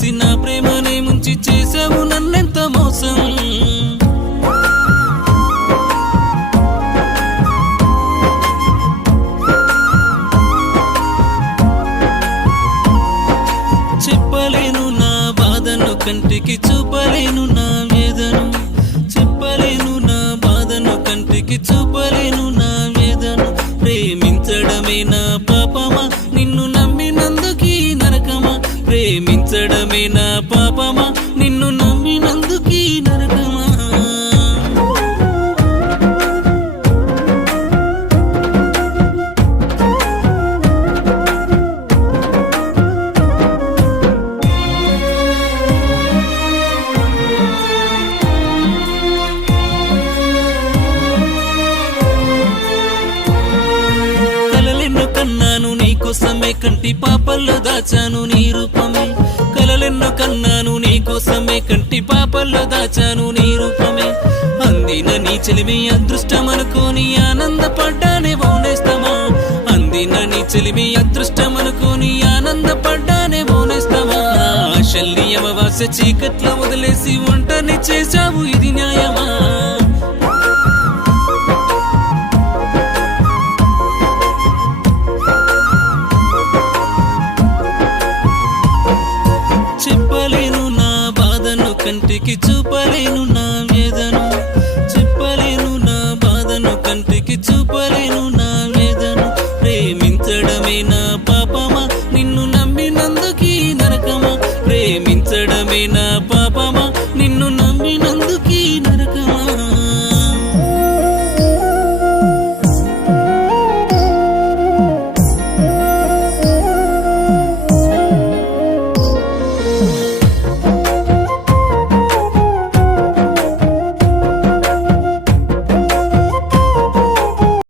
వదిలేసి నా ప్రేమనే ముంచి చేసావు నన్నెంత మోసం. చెప్పలేను నా బాధను కంటికి చూపలేను నా వేదను. చెప్పలేను నా బాధను కంటికి చూపలేను నా వేదను. ప్రేమించడమే నా పాపమా నిన్ను నమ్మినందుకీ నరకమా. ప్రేమించడమే నా పాపమా నిన్ను నమ్మినందుకీ నరకమా. కలలెన్నో కన్నాను నీకోసమే కంటి పాపల్లో దాచాను నీ రూపమే. కలలెన్నో కన్నాను నీకోసమే కంటి పాపల్లో దాచాను నీ రూపమే. అందిన నీ చెలిమి అదృష్టమనుకోని ఆనందపడ్డానే ఓనేస్తమా. అందిన నీ చెలిమి అదృష్టమనుకోని ఆనందపడ్డానే ఓనేస్తమా. ఆశల్ని అమావాస్య చీకట్లో వదిలేసి ఒంటరిని చేశావు ఇది న్యాయమా. చెప్పలేను నా బాధను కంటికి చూపలేను నా వేదను. చెప్పలేను నా బాధను కంటికి చూపలేను నా వేదను. ప్రేమించడమే నా